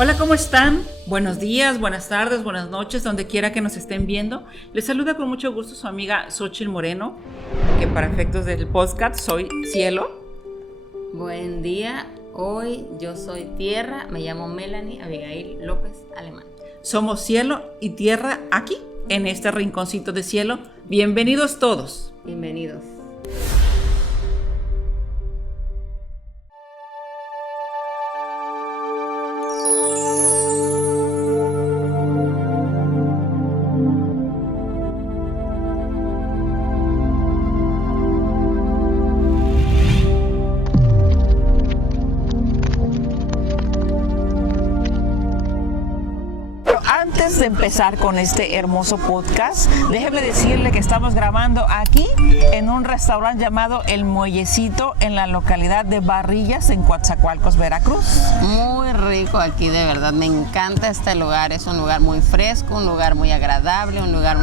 Hola, ¿cómo están? Buenos días, buenas tardes, buenas noches, donde quiera que nos estén viendo. Les saluda con mucho gusto su amiga Xochitl Moreno, que para efectos del podcast soy Cielo. Buen día, hoy yo soy Tierra, me llamo Melanie Abigail López Alemán. Somos cielo y tierra aquí, en este rinconcito de cielo. Bienvenidos todos. Bienvenidos. Antes de empezar con este hermoso podcast, déjeme decirle que estamos grabando aquí en un restaurante llamado El Muellecito en la localidad de Barrillas, en Coatzacoalcos, Veracruz. Muy rico aquí, de verdad, me encanta este lugar, es un lugar muy fresco, un lugar muy agradable, un lugar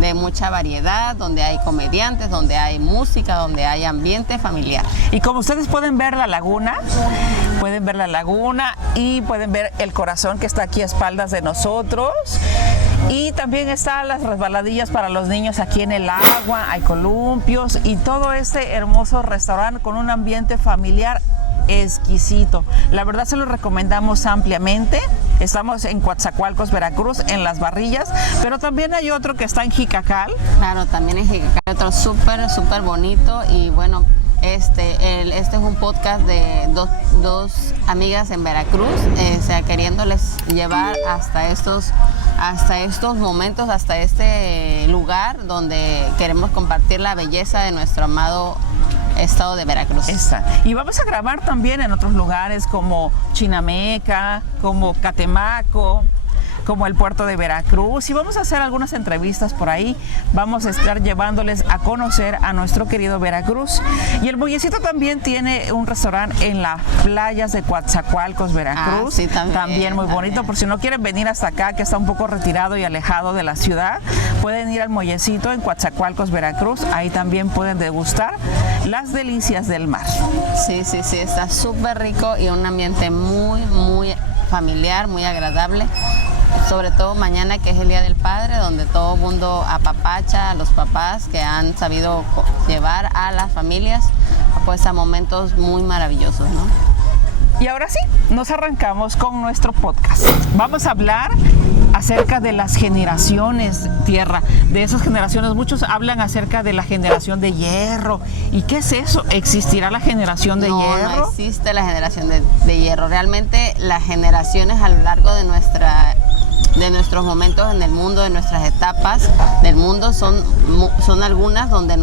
de mucha variedad, donde hay comediantes, donde hay música, donde hay ambiente familiar. Y como ustedes pueden ver la laguna y pueden ver el corazón que está aquí a espaldas de nosotros. Y también están las resbaladillas para los niños aquí en el agua, hay columpios y todo este hermoso restaurante con un ambiente familiar exquisito. La verdad se lo recomendamos ampliamente. Estamos en Coatzacoalcos, Veracruz, en Las Barrillas, pero también hay otro que está en Jicacal. Claro, también en Jicacal, otro súper bonito. Y bueno, este es un podcast de dos amigas en Veracruz, queriéndoles llevar hasta estos momentos, hasta este lugar donde queremos compartir la belleza de nuestro amado estado de Veracruz. Y vamos a grabar también en otros lugares como Chinameca, como Catemaco, como el puerto de Veracruz, y vamos a hacer algunas entrevistas por ahí. Vamos a estar llevándoles a conocer a nuestro querido Veracruz. Y el Muellecito también tiene un restaurante en las playas de Coatzacoalcos, Veracruz. Sí, también muy bonito, por si no quieren venir hasta acá, que está un poco retirado y alejado de la ciudad, pueden ir al Muellecito en Coatzacoalcos, Veracruz. Ahí también pueden degustar las delicias del mar. Sí, está súper rico y un ambiente muy familiar, muy agradable. Sobre todo mañana, que es el Día del Padre, donde todo el mundo apapacha a los papás que han sabido llevar a las familias pues a momentos muy maravillosos, ¿no? Y ahora sí, nos arrancamos con nuestro podcast. Vamos a hablar acerca de las generaciones, Tierra, de esas generaciones. Muchos hablan acerca de la generación de hierro. ¿Y qué es eso? ¿Existirá la generación de hierro? No existe la generación de hierro. Realmente las generaciones a lo largo de nuestros momentos en el mundo, de nuestras etapas del mundo, son algunas donde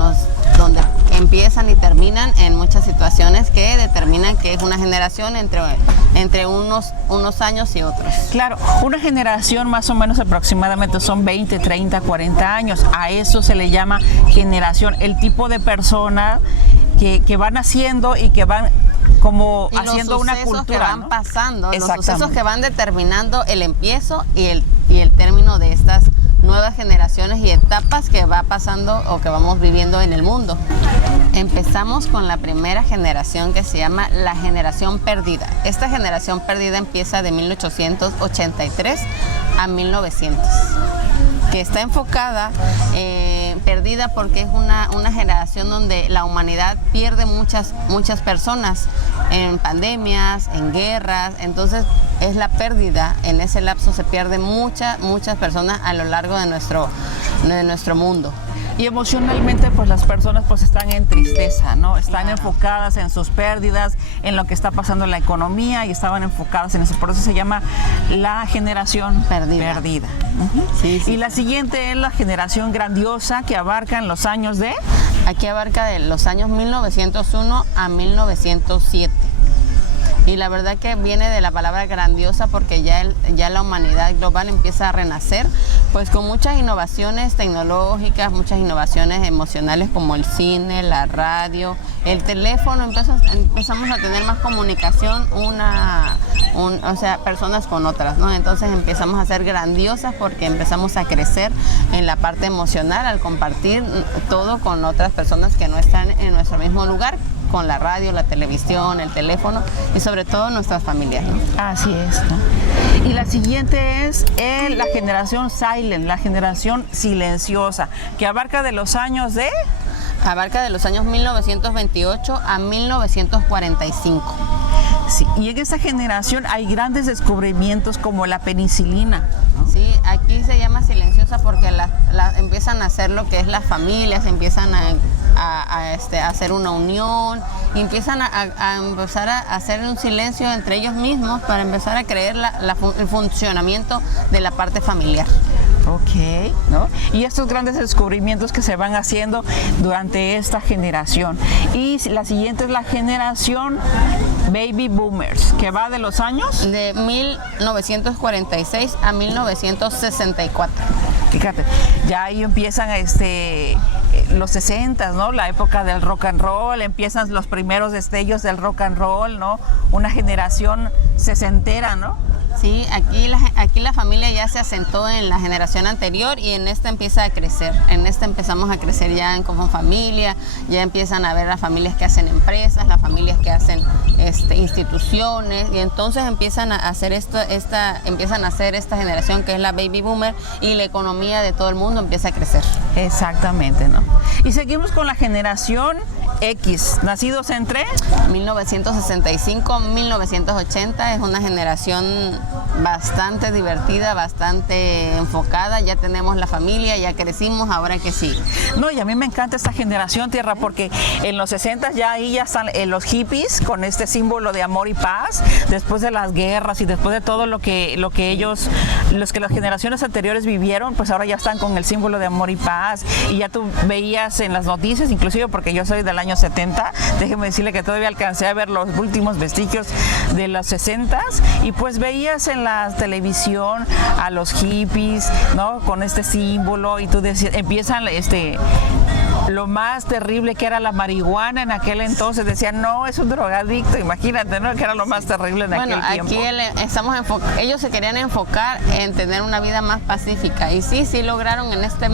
empiezan y terminan en muchas situaciones que determinan que es una generación entre unos años y otros. Claro, una generación más o menos aproximadamente son 20, 30, 40 años. A eso se le llama generación, el tipo de persona que van haciendo y que van como y haciendo una cultura que van, ¿no?, pasando, los sucesos que van determinando el empiezo y el término de estas nuevas generaciones y etapas que va pasando o que vamos viviendo en el mundo. Empezamos con la primera generación, que se llama la generación perdida. Esta generación perdida empieza de 1883 a 1900, que está enfocada, perdida porque es una generación donde la humanidad pierde muchas personas en pandemias, en guerras. Entonces es la pérdida, en ese lapso se pierden muchas personas a lo largo de nuestro mundo. Y emocionalmente pues las personas pues están en tristeza, ¿no? Están enfocadas en sus pérdidas, en lo que está pasando en la economía, y estaban enfocadas en eso. Por eso se llama la generación perdida. Uh-huh. Sí. Y la siguiente es la generación grandiosa, que abarca en los años de... Aquí abarca de los años 1901 a 1907. Y la verdad que viene de la palabra grandiosa, porque ya la humanidad global empieza a renacer, pues con muchas innovaciones tecnológicas, muchas innovaciones emocionales, como el cine, la radio, el teléfono. Empezamos a tener más comunicación, personas con otras, ¿no? Entonces empezamos a ser grandiosas porque empezamos a crecer en la parte emocional al compartir todo con otras personas que no están en nuestro mismo lugar, con la radio, la televisión, el teléfono y sobre todo nuestras familias, ¿no? Así es, ¿no? Y la siguiente es la generación silent, la generación silenciosa, que abarca de los años de... Abarca de los años 1928 a 1945. Sí, y en esta generación hay grandes descubrimientes como la penicilina, ¿no? Sí, aquí se llama silenciosa porque empiezan a hacer lo que es las familias, empiezan a hacer una unión, y empiezan a empezar a hacer un silencio entre ellos mismos para empezar a creer el funcionamiento de la parte familiar. Ok, ¿no? Y estos grandes descubrimientos que se van haciendo durante esta generación. Y la siguiente es la generación Baby Boomers, que va de los años... De 1946 a 1964. Fíjate, ya ahí empiezan los 60s, ¿no? La época del rock and roll, empiezan los primeros destellos del rock and roll, ¿no? Una generación sesentera, ¿no? Sí, aquí la familia ya se asentó en la generación anterior y en esta empieza a crecer. En esta empezamos a crecer ya como familia, ya empiezan a ver las familias que hacen empresas, las familias que hacen instituciones, y entonces empiezan a hacer esta generación que es la Baby Boomer, y la economía de todo el mundo empieza a crecer. Exactamente, ¿no? Y seguimos con la generación X, nacidos entre 1965 1980. Es una generación bastante divertida, bastante enfocada. Ya tenemos la familia, ya crecimos, ahora que sí. No, y a mí me encanta esta generación, Tierra, porque en los 60 ya ahí ya están los hippies con este símbolo de amor y paz, después de las guerras y después de todo lo que las generaciones anteriores vivieron, pues ahora ya están con el símbolo de amor y paz. Y ya tú veías en las noticias, inclusive porque yo soy del año 70, déjeme decirle que todavía alcancé a ver los últimos vestigios de los 60s, y pues veías en la televisión a los hippies, ¿no? Con este símbolo, y tú decías, empiezan lo más terrible que era la marihuana en aquel entonces. Decían, no, es un drogadicto, imagínate, ¿no? Que era lo más terrible en aquel tiempo. Aquí ellos se querían enfocar en tener una vida más pacífica, y sí lograron con este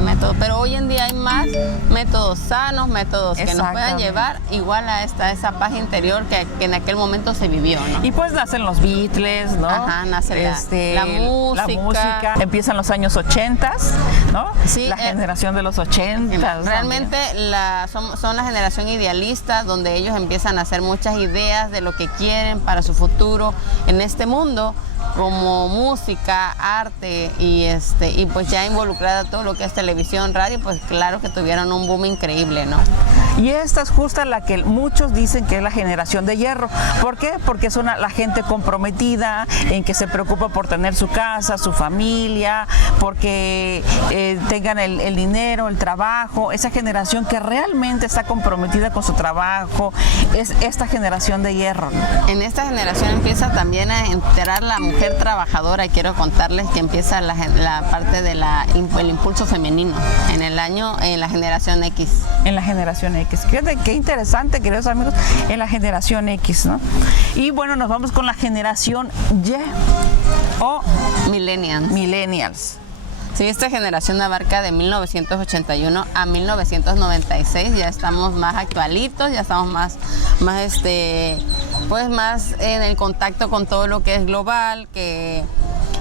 método, pero hoy en día hay más métodos sanos, métodos que nos puedan llevar igual a esa paz interior que en aquel momento se vivió, ¿no? Y pues nacen los Beatles, ¿no? Ajá, nace la música. Empiezan los años 80s, ¿no? Sí, la generación de los 80s. Realmente son la generación idealista, donde ellos empiezan a hacer muchas ideas de lo que quieren para su futuro en este mundo, como música, arte y pues ya involucrada todo lo que es televisión, radio, pues claro que tuvieron un boom increíble, ¿no? Y esta es justa la que muchos dicen que es la generación de hierro. ¿Por qué? Porque es la gente comprometida, en que se preocupa por tener su casa, su familia, porque tengan el dinero, el trabajo. Esa generación que realmente está comprometida con su trabajo es esta generación de hierro, ¿no? En esta generación empieza también a enterar la mujer trabajadora, y quiero contarles que empieza la parte del impulso femenino en la generación X. En la generación X. Qué interesante, queridos amigos, en la generación X, ¿no? Y bueno, nos vamos con la generación Y o Millennials. Sí, esta generación abarca de 1981 a 1996, ya estamos más actualitos, ya estamos más en el contacto con todo lo que es global, que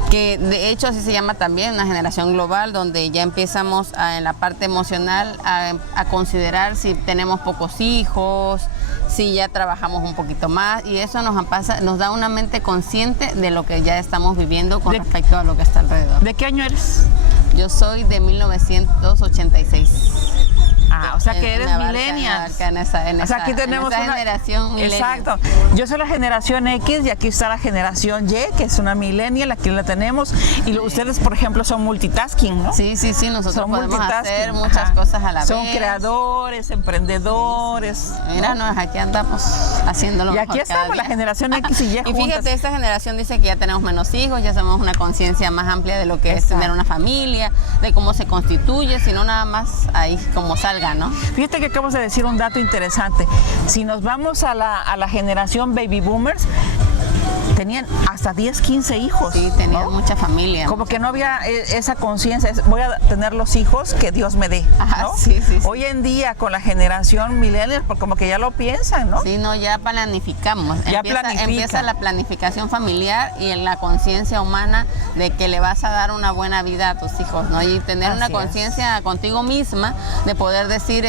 de hecho así se llama también, una generación global, donde ya empezamos en la parte emocional a considerar si tenemos pocos hijos, si ya trabajamos un poquito más, y eso nos da una mente consciente de lo que ya estamos viviendo con respecto a lo que está alrededor. ¿De qué año eres? Yo soy de 1986. O sea que eres millennial. O sea, aquí tenemos una generación millennial. Exacto. Yo soy la generación X y aquí está la generación Y, que es una millennial, aquí la tenemos. Y ustedes, por ejemplo, son multitasking, ¿no? Sí, nosotros podemos hacer muchas cosas a la vez. Son creadores, emprendedores. Míranos, aquí andamos haciéndolo. Y aquí estamos, la generación X y Y juntas. Y fíjate, esta generación dice que ya tenemos menos hijos, ya tenemos una conciencia más amplia de lo que es tener una familia, de cómo se constituye, sino nada más ahí como salga, ¿no? Fíjate que acabas de decir un dato interesante. Si nos vamos a la generación Baby Boomers, tenían hasta 10, 15 hijos. Sí, tenían, ¿no? mucha familia. Como que no había esa conciencia, voy a tener los hijos que Dios me dé, ¿no? Sí. Hoy en día, con la generación millennial, pues como que ya lo piensan, ¿no? Sí, no, ya planificamos. Ya empieza la planificación familiar y en la conciencia humana de que le vas a dar una buena vida a tus hijos, ¿no? Y tener una conciencia contigo misma de poder decir,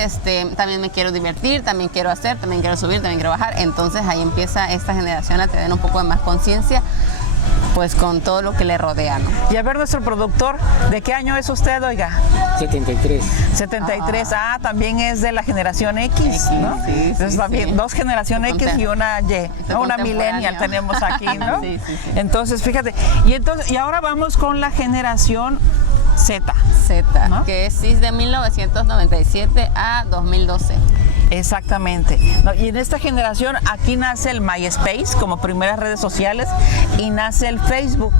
también me quiero divertir, también quiero hacer, también quiero subir, también quiero bajar. Entonces ahí empieza esta generación a tener un poco de más conciencia, pues con todo lo que le rodea, ¿no? Y a ver, nuestro productor, ¿de qué año es usted, oiga? 73. 73, también es de la generación X, ¿no? Sí, entonces también 2 generación X y una Y, ¿no? Una millennial tenemos aquí, ¿no? Sí. Entonces, fíjate, y ahora vamos con la generación Z, ¿no? Que es de 1997 a 2012. Exactamente. No, y en esta generación aquí nace el MySpace como primeras redes sociales y nace el Facebook.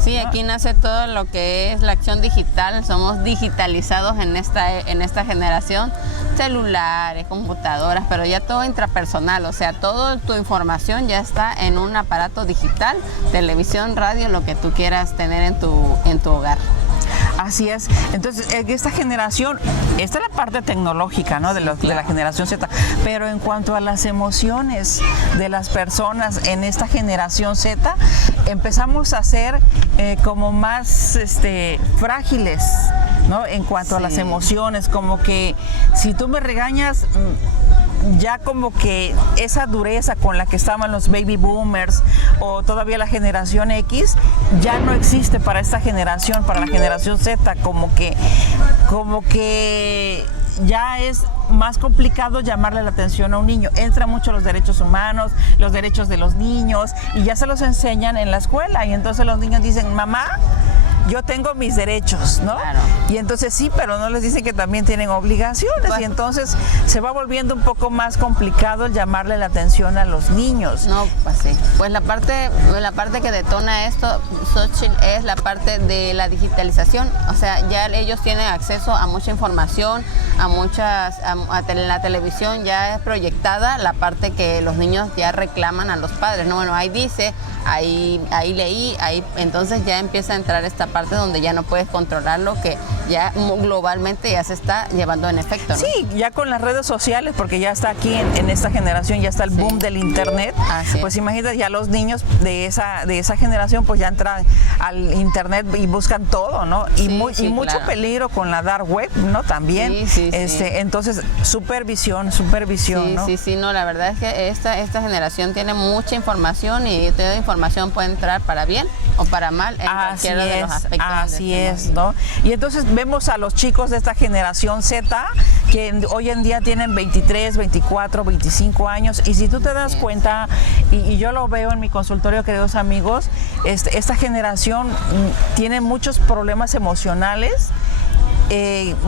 Sí, aquí nace todo lo que es la acción digital. Somos digitalizados en esta generación. Celulares, computadoras, pero ya todo intrapersonal. O sea, toda tu información ya está en un aparato digital, televisión, radio, lo que tú quieras tener en tu hogar. Así es. Entonces, esta generación, esta es la parte tecnológica, ¿no? De la generación Z. Pero en cuanto a las emociones de las personas en esta generación Z, empezamos a ser como más frágiles, ¿no? En cuanto a las emociones, como que si tú me regañas, ya como que esa dureza con la que estaban los baby boomers o todavía la generación X ya no existe para esta generación, para la generación Z, como que ya es más complicado llamarle la atención a un niño. Entra mucho los derechos humanos, los derechos de los niños, y ya se los enseñan en la escuela, y entonces los niños dicen, mamá, yo tengo mis derechos, ¿no? Claro. Y entonces sí, pero no les dicen que también tienen obligaciones, y entonces se va volviendo un poco más complicado el llamarle la atención a los niños. No, pues sí. Pues la parte que detona esto, Xochitl, es la parte de la digitalización. O sea, ya ellos tienen acceso a mucha información, la televisión ya es proyectada la parte que los niños ya reclaman a los padres, ¿no? Bueno, ahí dice, ahí leí, entonces ya empieza a entrar esta parte donde ya no puedes controlar lo que ya globalmente ya se está llevando en efecto, ¿no? Sí, ya con las redes sociales, porque ya está aquí en esta generación, ya está el boom del internet. Pues imagínate, ya los niños de esa generación pues ya entran al internet y buscan todo, ¿no? Y mucho peligro con la dark web, ¿no? También. Sí. Entonces, supervisión, ¿no? Sí, no, la verdad es que esta generación tiene mucha información, y toda información puede entrar para bien o para mal en cualquiera de los aspectos. Así es, ¿no? Y entonces vemos a los chicos de esta generación Z que hoy en día tienen 23, 24, 25 años, y si tú te das cuenta, y yo lo veo en mi consultorio, queridos amigos, esta generación tiene muchos problemas emocionales.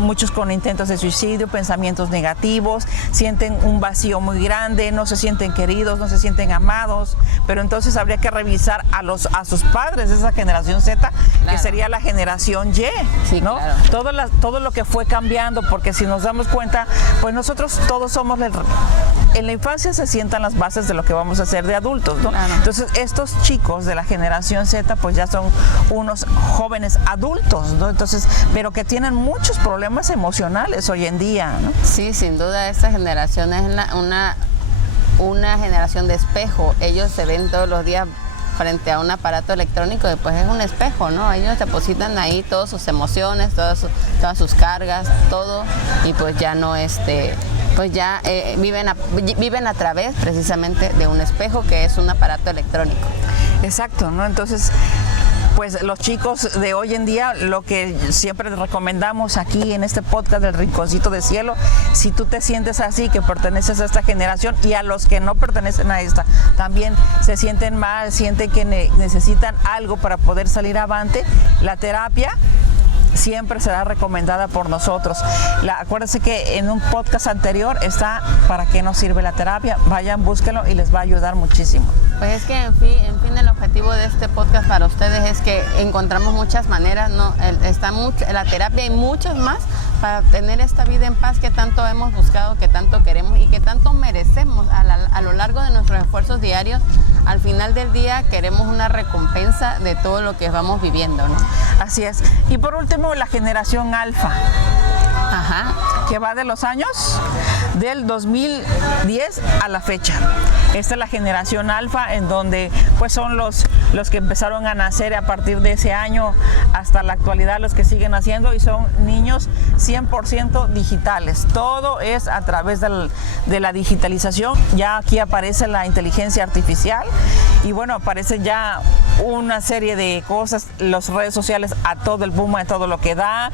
Muchos con intentos de suicidio, pensamientos negativos, sienten un vacío muy grande, no se sienten queridos, no se sienten amados, pero entonces habría que revisar a sus padres de esa generación Z, claro, que sería la generación Y, sí, ¿no? Claro. Todo lo que fue cambiando, porque si nos damos cuenta, pues nosotros todos somos en la infancia se sientan las bases de lo que vamos a hacer de adultos, ¿no? Claro. Entonces estos chicos de la generación Z pues ya son unos jóvenes adultos, ¿no? Entonces, pero que tienen muchos problemas emocionales hoy en día, ¿no? Sí, sin duda esta generación es una generación de espejo. Ellos se ven todos los días frente a un aparato electrónico, y pues es un espejo, ¿no? Ellos depositan ahí todas sus emociones, todas sus cargas, todo, y pues ya no pues ya viven a través precisamente de un espejo, que es un aparato electrónico. Exacto, ¿no? Entonces, pues los chicos de hoy en día, lo que siempre recomendamos aquí en este podcast del Rinconcito de Cielo, si tú te sientes así, que perteneces a esta generación, y a los que no pertenecen a esta, también se sienten mal, sienten que necesitan algo para poder salir avante, la terapia siempre será recomendada por nosotros. Acuérdense que en un podcast anterior está para qué nos sirve la terapia. Vayan, búsquenlo y les va a ayudar muchísimo. Pues es que en fin también el objetivo de este podcast para ustedes es que encontramos muchas maneras, ¿no? La terapia y muchos más para tener esta vida en paz que tanto hemos buscado, que tanto queremos y que tanto merecemos a lo largo de nuestros esfuerzos diarios. Al final del día queremos una recompensa de todo lo que vamos viviendo, ¿no? Así es. Y por último, la generación alfa. Ajá. Que va de los años del 2010 a la fecha. Esta es la generación alfa, en donde pues son los que empezaron a nacer a partir de ese año hasta la actualidad, los que siguen naciendo, y son niños 100% digitales. Todo es a través de la digitalización. Ya aquí aparece la inteligencia artificial y bueno, aparece ya una serie de cosas, las redes sociales a todo el boom, a todo lo que da,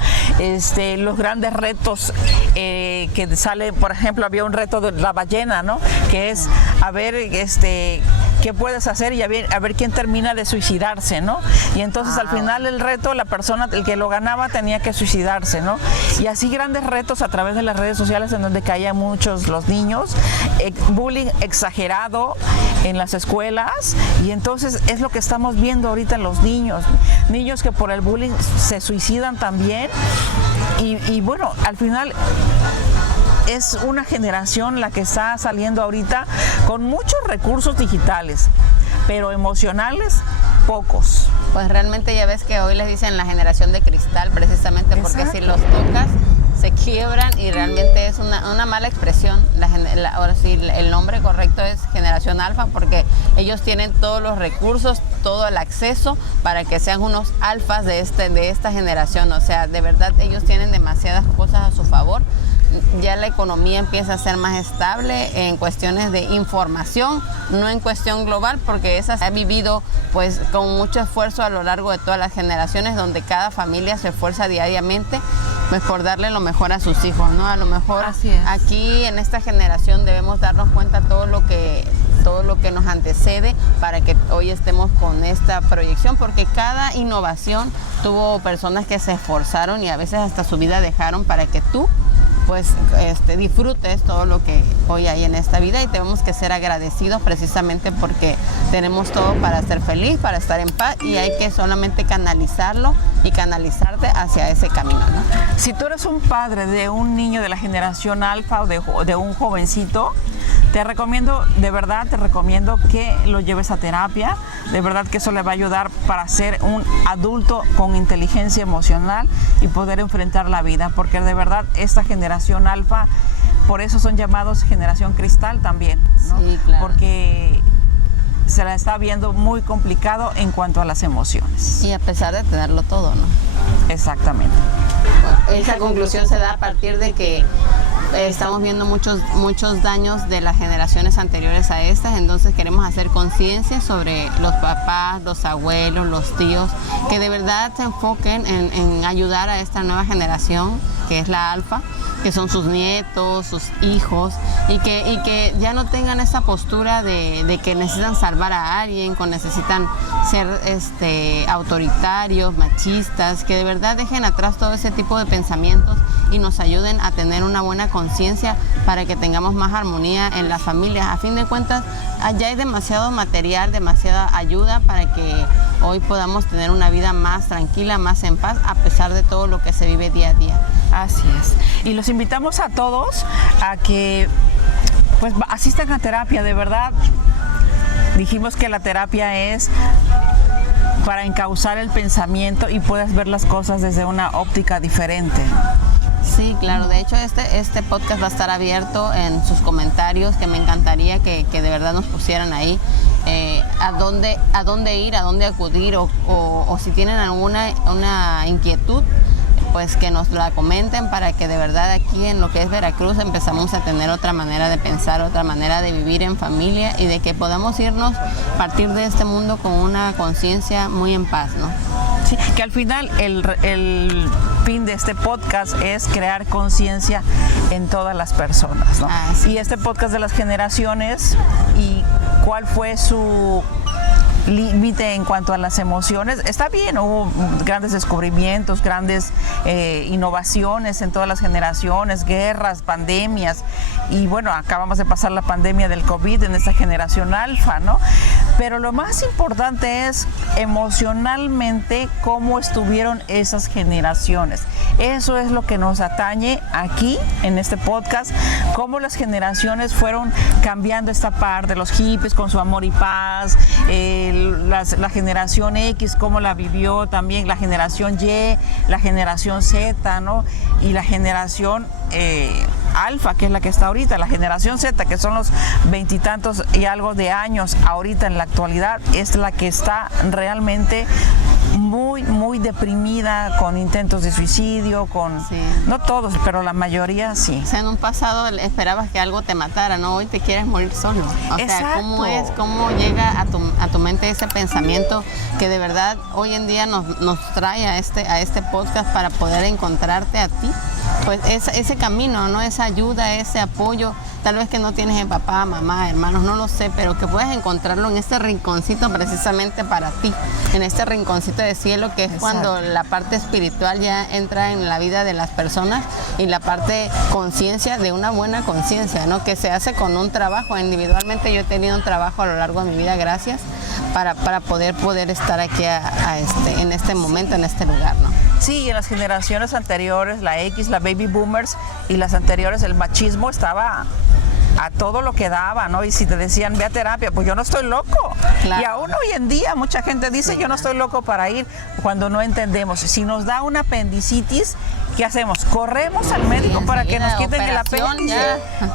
los grandes retos que sale, por ejemplo, había un reto de la ballena, ¿no? Que es a ver qué puedes hacer y a ver quién termina de suicidarse, ¿no? Y entonces al final el reto, la persona, el que lo ganaba, tenía que suicidarse, ¿no? Y así grandes retos a través de las redes sociales en donde caían muchos los niños, bullying exagerado en las escuelas, y entonces es lo que estamos viendo ahorita en los niños que por el bullying se suicidan también, y bueno, al final es una generación la que está saliendo ahorita con muchos recursos digitales, pero emocionales pocos. Pues realmente ya ves que hoy les dicen la generación de cristal, precisamente porque si los tocas se quiebran, y realmente es una mala expresión. Ahora sí, el nombre correcto es generación alfa, porque ellos tienen todos los recursos, todo el acceso para que sean unos alfas de esta generación. O sea, de verdad ellos tienen demasiadas cosas a su favor. Ya la economía empieza a ser más estable en cuestiones de información, no en cuestión global, porque esa se ha vivido pues con mucho esfuerzo a lo largo de todas las generaciones, donde cada familia se esfuerza diariamente pues por darle lo mejor a sus hijos, ¿no? A lo mejor aquí en esta generación debemos darnos cuenta todo lo que nos antecede para que hoy estemos con esta proyección, porque cada innovación tuvo personas que se esforzaron y a veces hasta su vida dejaron para que tú pues disfrutes todo lo que hoy hay en esta vida, y tenemos que ser agradecidos precisamente porque tenemos todo para ser feliz, para estar en paz, y hay que solamente canalizarlo y canalizarte hacia ese camino, ¿no? Si tú eres un padre de un niño de la generación alfa o de un jovencito, de verdad te recomiendo que lo lleves a terapia. De verdad que eso le va a ayudar para ser un adulto con inteligencia emocional y poder enfrentar la vida, porque de verdad esta generación alfa, por eso son llamados generación cristal también, ¿no? Sí, claro. Porque se la está viendo muy complicado en cuanto a las emociones. Y a pesar de tenerlo todo, ¿no? Exactamente. Bueno, esa conclusión se da a partir de que estamos viendo muchos daños de las generaciones anteriores a estas, entonces queremos hacer conciencia sobre los papás, los abuelos, los tíos, que de verdad se enfoquen en ayudar a esta nueva generación, que es la alfa, que son sus nietos, sus hijos, y que ya no tengan esa postura de que necesitan salvar a alguien, que necesitan ser autoritarios, machistas, que de verdad dejen atrás todo ese tipo de pensamientos y nos ayuden a tener una buena conciencia para que tengamos más armonía en las familias. A fin de cuentas, ya hay demasiado material, demasiada ayuda para que hoy podamos tener una vida más tranquila, más en paz, a pesar de todo lo que se vive día a día. Así es. Y los invitamos a todos a que pues asistan a terapia, de verdad. Dijimos que la terapia es para encauzar el pensamiento y puedas ver las cosas desde una óptica diferente. Sí, claro. De hecho, este podcast va a estar abierto en sus comentarios, que me encantaría que de verdad nos pusieran ahí a dónde ir, a dónde acudir, o si tienen una inquietud, pues que nos la comenten, para que de verdad aquí en lo que es Veracruz empezamos a tener otra manera de pensar, otra manera de vivir en familia, y de que podamos irnos a partir de este mundo con una conciencia muy en paz, ¿no? Sí, que al final el fin de este podcast es crear conciencia en todas las personas, ¿no? Sí. Y este podcast de las generaciones, y cuál fue su límite en cuanto a las emociones, está bien, hubo grandes descubrimientos, grandes innovaciones en todas las generaciones, guerras, pandemias, y bueno, acabamos de pasar la pandemia del COVID en esta generación alfa, ¿no? pero lo más importante es emocionalmente cómo estuvieron esas generaciones. Eso es lo que nos atañe aquí en este podcast, cómo las generaciones fueron cambiando esta parte, los hippies con su amor y paz, la generación X, cómo la vivió también, la generación Y, la generación Z, ¿no? Y la generación Alfa, que es la que está ahorita, la generación Z, que son los 20 y tantos y algo de años ahorita en la actualidad, es la que está realmente muy deprimida, con intentos de suicidio, no todos, pero la mayoría sí. O sea, en un pasado esperabas que algo te matara, ¿no? Hoy te quieres morir solo. O sea, ¿cómo llega a tu mente ese pensamiento que de verdad hoy en día nos trae a este podcast para poder encontrarte a ti? Pues ese camino, ¿no? Esa ayuda, ese apoyo, tal vez que no tienes en papá, mamá, hermanos, no lo sé, pero que puedes encontrarlo en este rinconcito precisamente para ti, en este rinconcito de cielo, que es cuando la parte espiritual ya entra en la vida de las personas, y la parte conciencia, de una buena conciencia, ¿no? Que se hace con un trabajo. Individualmente yo he tenido un trabajo a lo largo de mi vida, gracias, para poder estar aquí en este momento, en este lugar, ¿no? Sí, en las generaciones anteriores, la X, la Baby Boomers y las anteriores, el machismo estaba a todo lo que daba, ¿no? Y si te decían, ve a terapia, pues yo no estoy loco. Claro. Y aún hoy en día mucha gente dice, yo no estoy loco para ir, cuando no entendemos. Si nos da una apendicitis, ¿qué hacemos? Corremos al médico para que nos quiten el apéndice.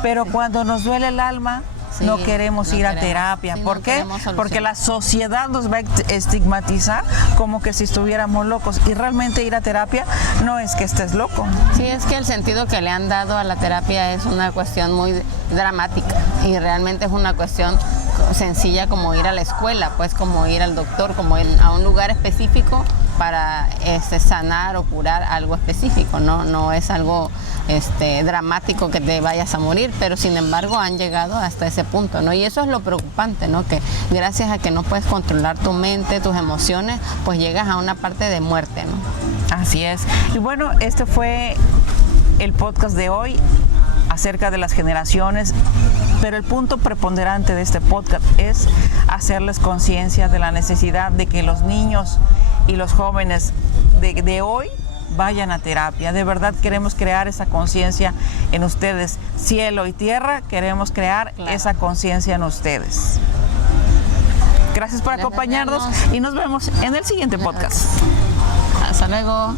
Pero cuando nos duele el alma, no queremos ir a terapia. ¿Por qué? Porque la sociedad nos va a estigmatizar como que si estuviéramos locos, y realmente ir a terapia no es que estés loco. Sí, es que el sentido que le han dado a la terapia es una cuestión muy dramática, y realmente es una cuestión sencilla como ir a la escuela, pues como ir al doctor, como ir a un lugar específico para sanar o curar algo específico, no es algo dramático que te vayas a morir, pero sin embargo han llegado hasta ese punto, ¿no? Y eso es lo preocupante, ¿no? Que gracias a que no puedes controlar tu mente, tus emociones, pues llegas a una parte de muerte, ¿no? Así es. Y bueno, este fue el podcast de hoy acerca de las generaciones, pero el punto preponderante de este podcast es hacerles conciencia de la necesidad de que los niños y los jóvenes de hoy vayan a terapia. De verdad queremos crear esa conciencia en ustedes. Cielo y tierra, queremos crear esa conciencia en ustedes. Gracias por acompañarnos y nos vemos en el siguiente podcast. Hasta luego.